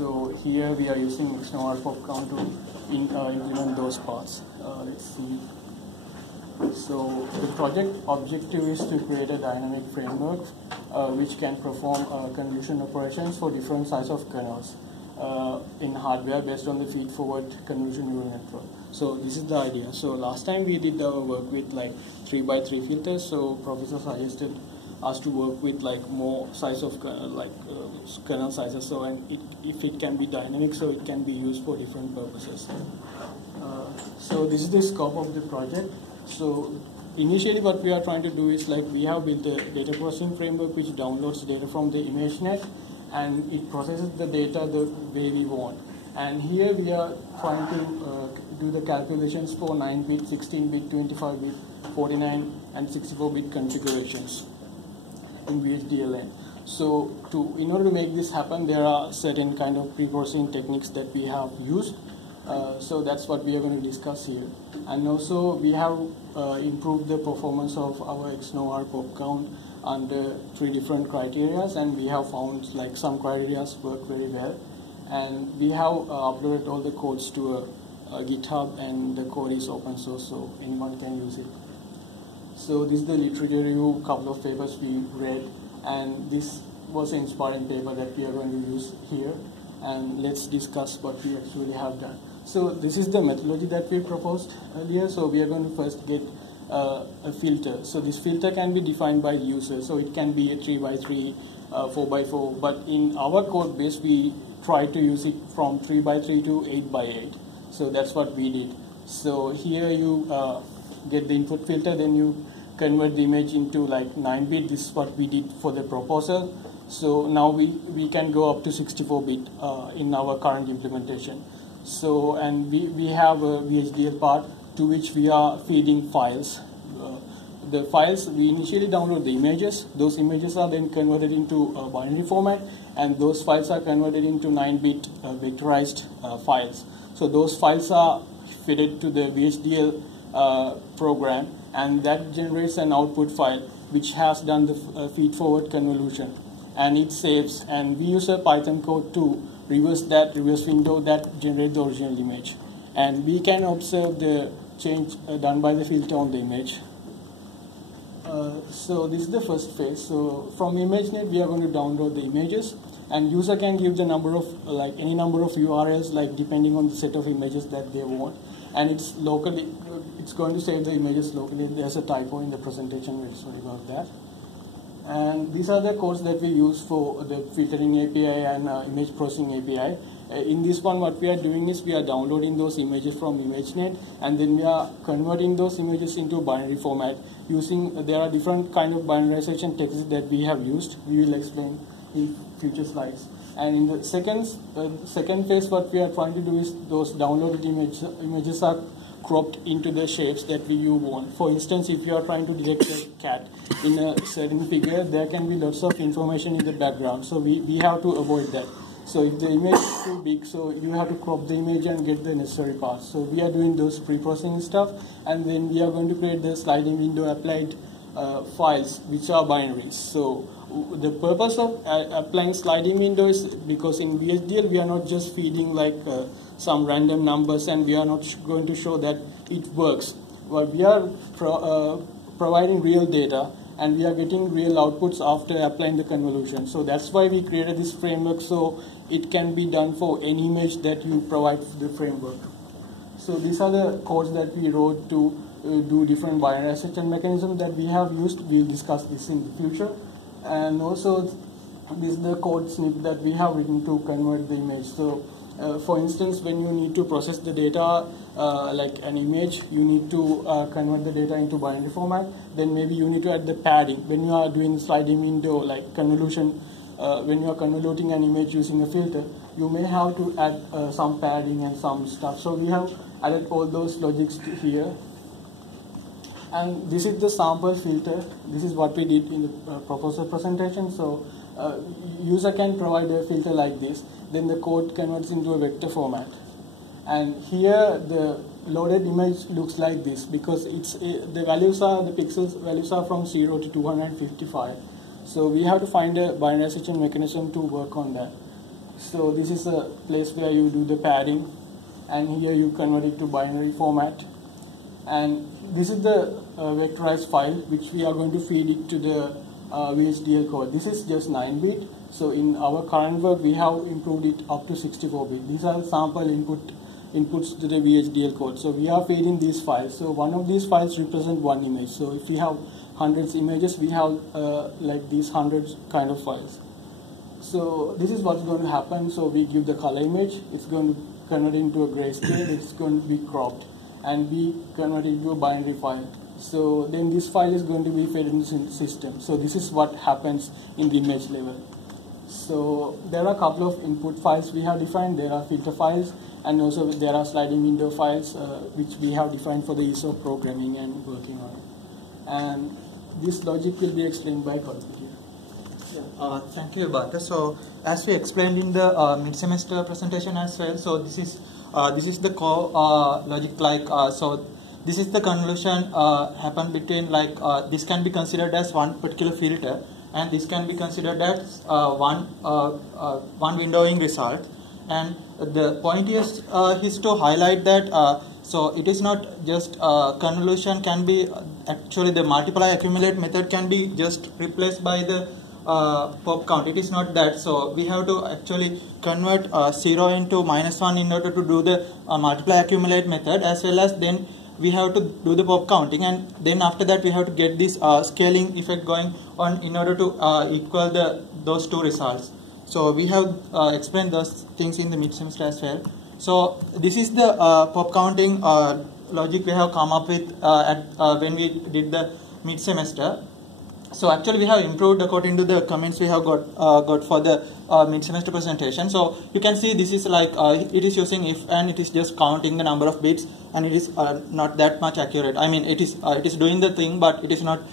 So here we are using XNOR popcount to implement those parts. Let's see. So the project objective is to create a dynamic framework which can perform convolution operations for different sizes of kernels in hardware based on the feed-forward convolution neural network. So this is the idea. So last time we did our work with like 3x3 filters. So professor suggested us to work with like more size of kernel sizes. So if it can be dynamic, so it can be used for different purposes. So this is the scope of the project. So initially what we are trying to do is like we have built a data processing framework which downloads data from the ImageNet and it processes the data the way we want. And here we are trying to do the calculations for 9-bit, 16-bit, 25-bit, 49 and 64-bit configurations in VHDLN. So in order to make this happen, there are certain kind of pre-processing techniques that we have used. So that's what we are going to discuss here. And also we have improved the performance of our XNOR popcount under 3 different criteria, and we have found like some criteria work very well. And we have uploaded all the codes to a GitHub, and the code is open source, so anyone can use it. So this is the literature review, couple of papers we read, and this was an inspiring paper that we are going to use here. And let's discuss what we actually have done. So this is the methodology that we proposed earlier. So we are going to first get a filter. So this filter can be defined by the user. So it can be a 3x3, 4x4, but in our code base we try to use it from 3x3 to 8x8. So that's what we did. So here you get the input filter, then you convert the image into like 9-bit. This is what we did for the proposal. So now we can go up to 64-bit in our current implementation. So, and we have a VHDL part to which we are feeding files. The files, we initially download the images. Those images are then converted into a binary format, and those files are converted into 9-bit vectorized files. So those files are fed to the VHDL program, and that generates an output file which has done the feed-forward convolution. And it saves, and we use a Python code to reverse window that generates the original image. And we can observe the change done by the filter on the image. So this is the first phase. So from ImageNet we are going to download the images, and user can give the number of any number of URLs depending on the set of images that they want. And it's locally, it's going to save the images locally. There's a typo in the presentation, we're sorry about that. And these are the codes that we use for the filtering API and image processing API. In this one, what we are doing is we are downloading those images from ImageNet, and then we are converting those images into binary format using, there are different kind of binarization techniques that we have used. We will explain in future slides. And in the second phase, what we are trying to do is those downloaded images are cropped into the shapes that you want. For instance, if you are trying to detect a cat in a certain figure, there can be lots of information in the background. So we have to avoid that. So if the image is too big, so you have to crop the image and get the necessary parts. So we are doing those pre-processing stuff, and then we are going to create the sliding window applied files which are binaries. So the purpose of applying sliding window is because in VHDL we are not just feeding some random numbers, and we are not going to show that it works. But we are providing real data, and we are getting real outputs after applying the convolution. So that's why we created this framework, so it can be done for any image that you provide the framework. So these are the codes that we wrote to do different binarization mechanisms that we have used. We'll discuss this in the future. And also this is the code snippet that we have written to convert the image. So for instance, when you need to process the data like an image, you need to convert the data into binary format. Then maybe you need to add the padding. When you are doing sliding window like convolution, when you are convoluting an image using a filter, you may have to add some padding and some stuff. So we have added all those logics here. And this is the sample filter. This is what we did in the proposal presentation. So user can provide a filter like this. Then the code converts into a vector format. And here the loaded image looks like this because it's the values are, the pixels values are from 0 to 255. So we have to find a binarization mechanism to work on that. So this is a place where you do the padding, and here you convert it to binary format. And this is the vectorized file which we are going to feed it to the VHDL code. This is just 9-bit. So in our current work, we have improved it up to 64-bit. These are sample inputs to the VHDL code. So we are feeding these files. So one of these files represents one image. So if we have hundreds images, we have like these hundreds kind of files. So this is what's going to happen. So we give the color image. It's going to convert into a grayscale. It's going to be cropped, and we convert it into a binary file. So then this file is going to be fed into the system. So this is what happens in the image level. So there are a couple of input files we have defined. There are filter files, and also there are sliding window files which we have defined for the ease of programming and working on it. And this logic will be explained by Kalpit. Thank you, Bhatta. So as we explained in the mid-semester presentation as well, so this is the core logic. So this is the convolution happen between this can be considered as one particular filter, and this can be considered as one windowing result. And the point is to highlight that so it is not just convolution can be actually the multiply accumulate method can be just replaced by the pop count. It is not that. So we have to actually convert 0 into -1 in order to do the multiply accumulate method, as well as then we have to do the pop counting, and then after that we have to get this scaling effect going on in order to equal those two results. So we have explained those things in the mid-semester as well. So this is the pop counting logic we have come up with when we did the mid-semester. So actually we have improved according to the comments we have got for the mid-semester presentation. So you can see this is like it is using if, and it is just counting the number of bits, and it is not that much accurate. I mean it is doing the thing, but it is not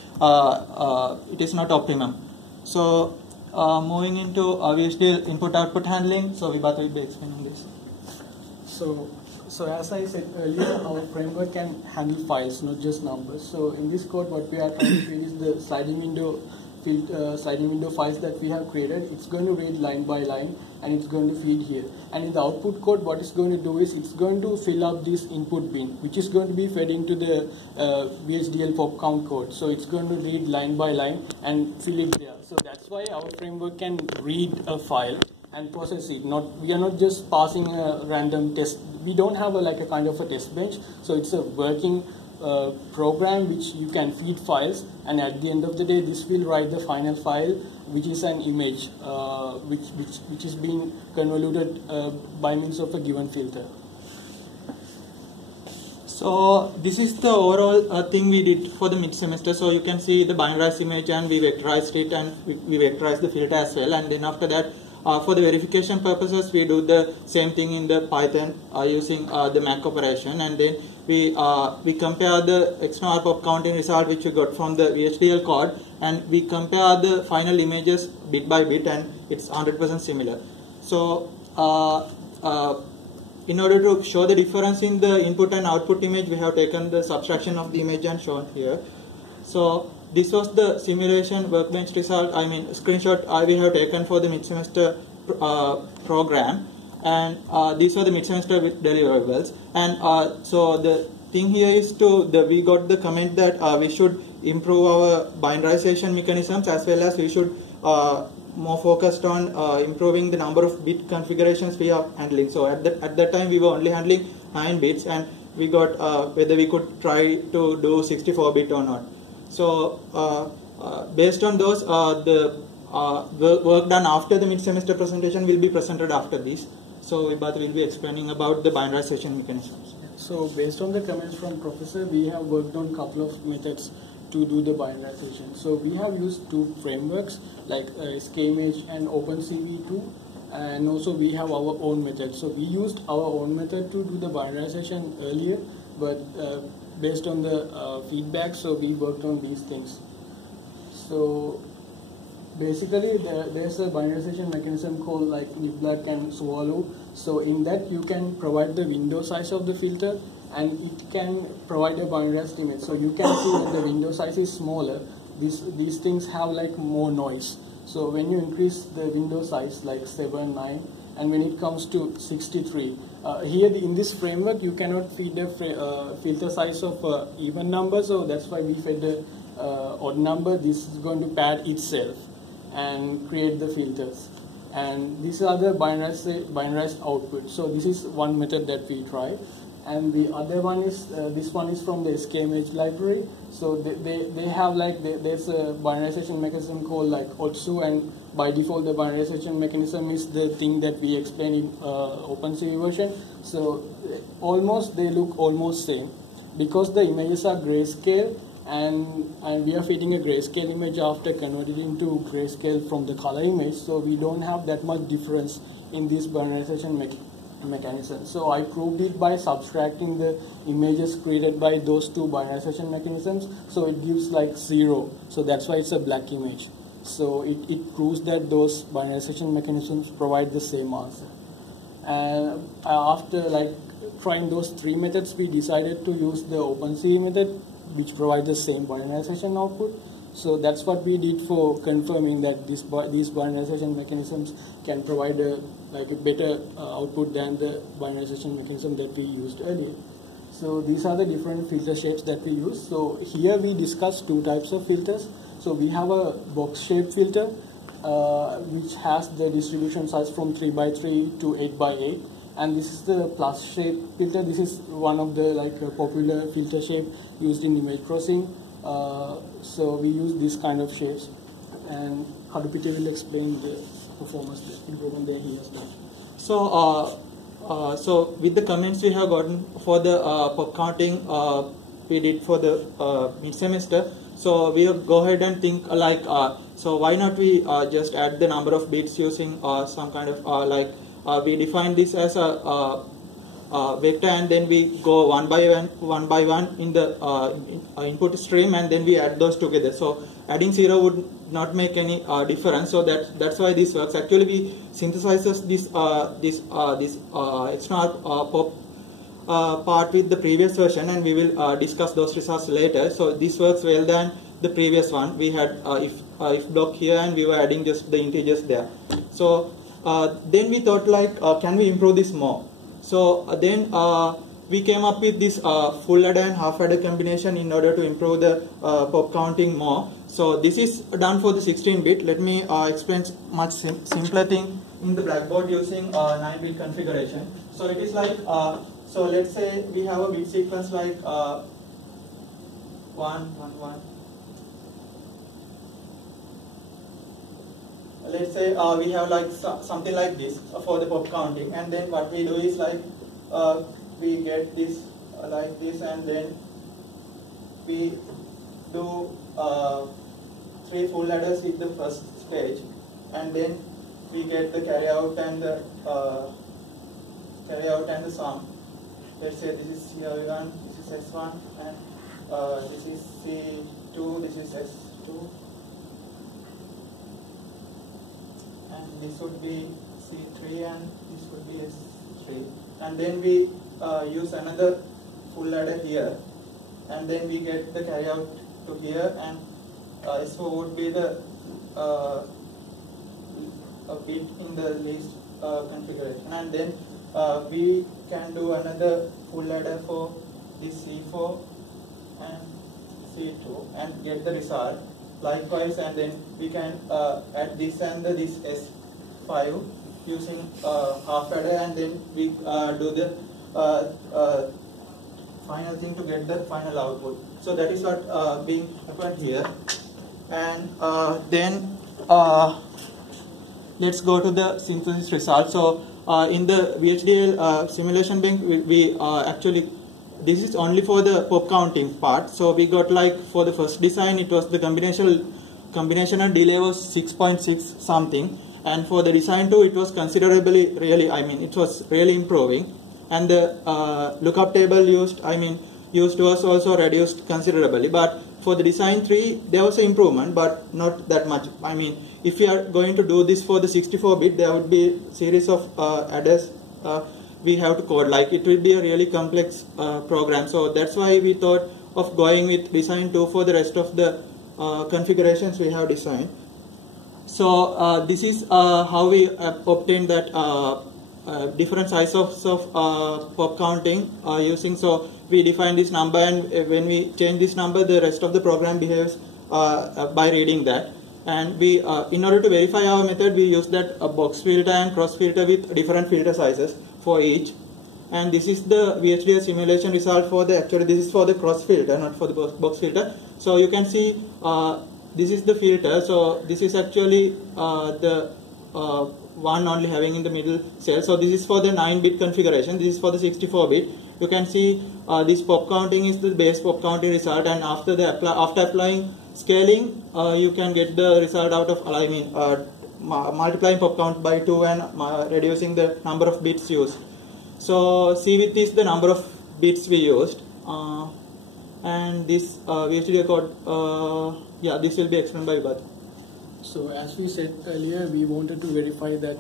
optimum. So moving into VHDL input-output handling. So Vibhata will be explaining this. So as I said earlier, our framework can handle files, not just numbers. So in this code, what we are trying to feed is the sliding window files that we have created. It's going to read line by line, and it's going to feed here. And in the output code, what it's going to do is it's going to fill up this input bin, which is going to be fed into the VHDL pop count code. So it's going to read line by line and fill it there. So that's why our framework can read a file and process it. We are not just passing a random test. We don't have a kind of a test bench. So it's a working program which you can feed files, and at the end of the day, this will write the final file, which is an image which is being convoluted by means of a given filter. So this is the overall thing we did for the mid-semester. So you can see the binarized image, and we vectorized it, and we vectorized the filter as well. And then after that, for the verification purposes, we do the same thing in the Python using the MAC operation, and then we compare the XNOR pop counting result which we got from the VHDL code, and we compare the final images bit by bit, and it's 100% similar. So in order to show the difference in the input and output image, we have taken the subtraction of the image and shown here. So this was the simulation workbench result, screenshot we have taken for the mid-semester program, and these are the mid-semester with deliverables. And so the thing here is we got the comment that we should improve our binarization mechanisms, as well as we should more focused on improving the number of bit configurations we are handling. So at that time we were only handling 9 bits, and we got whether we could try to do 64-bit or not. So based on those, the work done after the mid-semester presentation will be presented after this. So Vibhata will be explaining about the binarization mechanisms. So based on the comments from Professor, we have worked on a couple of methods to do the binarization. So we have used 2 frameworks like SKimage and OpenCV2, and also we have our own method. So we used our own method to do the binarization earlier, but based on the feedback, so we worked on these things. So basically there's a binarization mechanism called like Niblack and Swallow. So in that you can provide the window size of the filter, and it can provide a binarized image. So you can see when the window size is smaller, these things have like more noise. So when you increase the window size like 7, 9, And when it comes to 63, here in this framework you cannot feed a filter size of even number, so that's why we fed the odd number. This is going to pad itself and create the filters. And these are the binarized output. So this is one method that we tried. And the other one is, this one is from the SKMH library. So they have like, there's a binarization mechanism called like OTSU, and by default the binarization mechanism is the thing that we explained in OpenCV version. So almost, they look almost same. Because the images are grayscale, and we are feeding a grayscale image after converting into grayscale from the color image, so we don't have that much difference in this binarization mechanism. So I proved it by subtracting the images created by those two binarization mechanisms, so it gives like 0. So that's why it's a black image. So it proves that those binarization mechanisms provide the same answer. And after like trying those 3 methods, we decided to use the OpenCV method, which provides the same binarization output. So that's what we did for confirming that these binarization mechanisms can provide a better output than the binarization mechanism that we used earlier. So these are the different filter shapes that we use. So here we discussed 2 types of filters. So we have a box shape filter, which has the distribution size from 3x3 to 8x8. And this is the plus shape filter. This is one of the popular filter shape used in image processing. So we use this kind of shapes, and Hadupite will explain the performance improvement that he has done. So, so with the comments we have gotten for the pop counting we did for the mid-semester, so we will go ahead and think like, so why not we just add the number of bits using some kind of we define this as a vector, and then we go one by one in the input stream, and then we add those together. So adding 0 would not make any difference. So that's why this works. Actually, we synthesizes this XNOR pop part with the previous version, and we will discuss those results later. So this works well than the previous one. We had if block here, and we were adding just the integers there. So then we thought can we improve this more? So then we came up with this full adder and half adder combination in order to improve the pop counting more. So this is done for the 16-bit. Let me explain much simpler thing in the Blackboard using 9-bit configuration. So it is like, so let's say we have a bit sequence like 1, 1, 1. Let's say we have like something like this for the pop counting, and then what we do is like we get this like this, and then we do 3 full adders with the first stage, and then we get the carry out and the sum. Let's say this is C1, this is S1, and this is C2, this is S2. And this would be C3, and this would be S3. And then we use another full adder here, and then we get the carry out to here, and S4 would be the bit in the least configuration. And then we can do another full adder for this C4 and C2 and get the result. Likewise, and then we can add this and this S5 using half adder, and then we do the final thing to get the final output. So that is what being happened here. And then let's go to the synthesis result. So in the VHDL simulation bank, we actually, this is only for the pop counting part. So we got for the first design, it was the combinational delay was 6.6 something, and for the design 2 it was considerably it was really improving, and the lookup table used was also reduced considerably. But for the design 3 there was an improvement, but not that much. If we are going to do this for the 64-bit, there would be series of adders we have to code. It will be a really complex program. So that's why we thought of going with design 2 for the rest of the configurations we have designed. So this is how we obtain that different sizes of pop counting using. So we define this number, and when we change this number, the rest of the program behaves by reading that. And we, in order to verify our method, we use that box filter and cross filter with different filter sizes for each. And this is the VHDL simulation result for the, actually this is for the cross filter, not for the box filter. So you can see this is the filter. So this is actually the one only having in the middle cell. So this is for the 9-bit configuration. This is for the 64-bit. You can see this pop counting is the base pop counting result, and after applying scaling, you can get the result out of, I mean, multiplying pop count by 2 and reducing the number of bits used. So C width is the number of bits we used, and this VHDL code, yeah, this will be explained by Vibhat. So as we said earlier, we wanted to verify that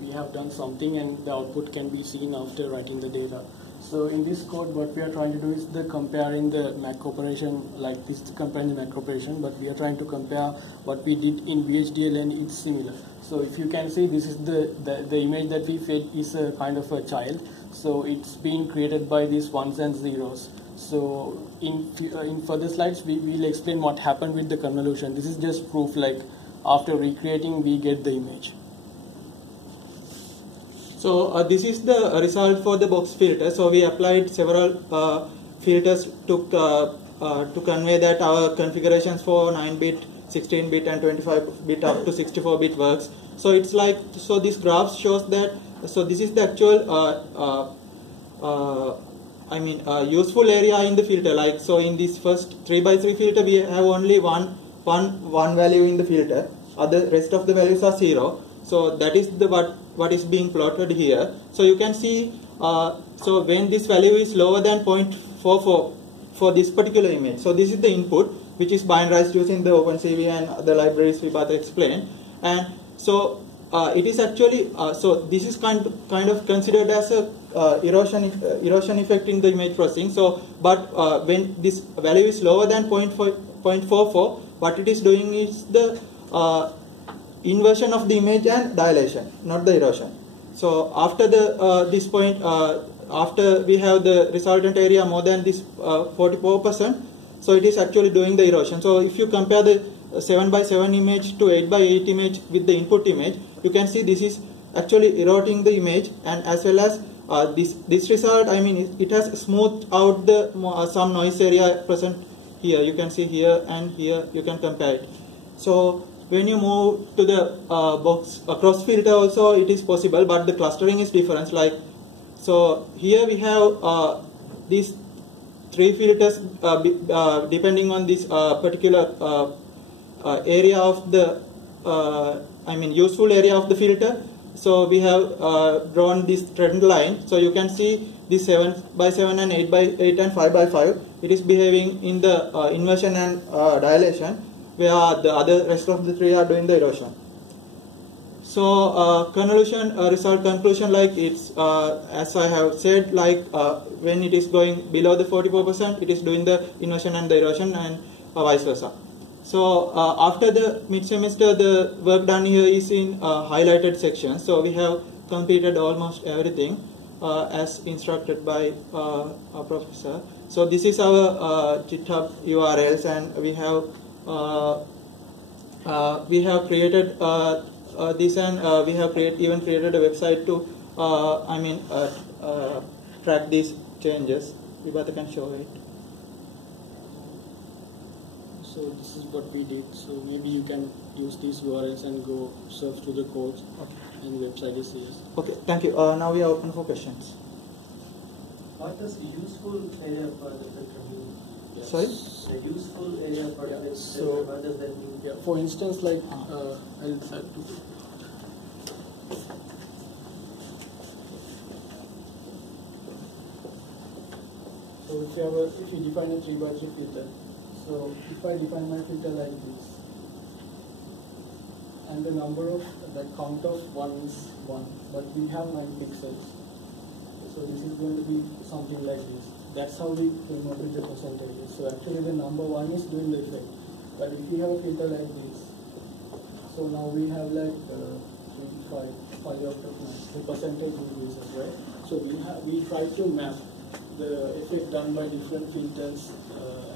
we have done something and the output can be seen after writing the data. So in this code, what we are trying to do is comparing the MAC operation, like this comparing the MAC operation, but we are trying to compare what we did in VHDL and it's similar. So if you can see, this is the image that we fed is a kind of a child. So it's been created by these ones and zeros. So in further slides, we will explain what happened with the convolution. This is just proof, like after recreating, we get the image. So this is the result for the box filter. So we applied several filters to convey that our configurations for 9-bit, 16-bit and 25-bit up to 64-bit works. So it's like, so this graph shows that, so this is the actual useful area in the filter. Like, so in this first 3x3 filter, we have only one value in the filter. Other rest of the values are 0. So that is the what is being plotted here. So you can see, so when this value is lower than 0.44 for this particular image. So this is the input, which is binarized using the OpenCV and the libraries we both explained. And so it is actually, so this is kind of considered as a erosion effect in the image processing. So, but when this value is lower than 0.44, what it is doing is the inversion of the image and dilation, not the erosion. So after this point, after we have the resultant area more than this 44%, so it is actually doing the erosion. So if you compare the 7x7 image to 8x8 image with the input image, you can see this is actually eroding the image, and as well as this result, I mean, it has smoothed out the some noise area present here. You can see here and here, you can compare it. So when you move to the box cross filter also, it is possible, but the clustering is different. Like, so here we have these 3 filters depending on this particular area of the useful area of the filter. So we have drawn this trend line. So you can see this 7x7 and 8x8 and 5x5. It is behaving in the inversion and dilation, where the other rest of the 3 are doing the erosion. So convolution result conclusion, like it's as I have said, like when it is going below the 44%, it is doing the inversion and the erosion, and vice versa. So after the mid-semester, the work done here is in highlighted sections. So we have completed almost everything as instructed by our professor. So this is our GitHub URLs, and we have created this, and we have even created a website to track these changes. Vibhat can show it. So this is what we did. So maybe you can use these URLs and go surf through the codes. Okay. And the website is here. Okay, thank you. Now we are open for questions. What does useful area for the filter mean? Yes. Sorry? The useful area for the filter, So, what does that mean? Yeah, for instance, like I'll have to. So if you define a 3x3 filter, so if I define my filter like this, and the number of the count of 1 is 1, but we have 9 pixels, so this is going to be something like this. That's how we came up with the percentages. So actually the number 1 is doing the effect, but if you have a filter like this, So now we have like 85 the percentage increases, right? So we try to map the effect done by different filters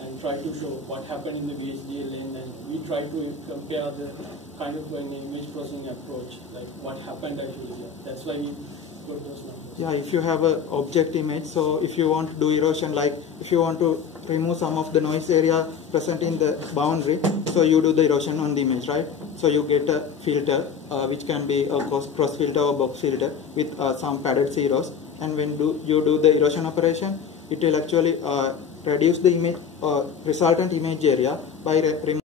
and try to show what happened in the VHDL lane, and we try to compare the kind of an image processing approach, like what happened actually here. That's why we put those numbers. Yeah, if you have an object image, so if you want to do erosion, like if you want to remove some of the noise area present in the boundary, so you do the erosion on the image, right? So you get a filter, which can be a cross filter or box filter with some padded zeros, and when you do the erosion operation, it will actually reduce the image resultant image area by removing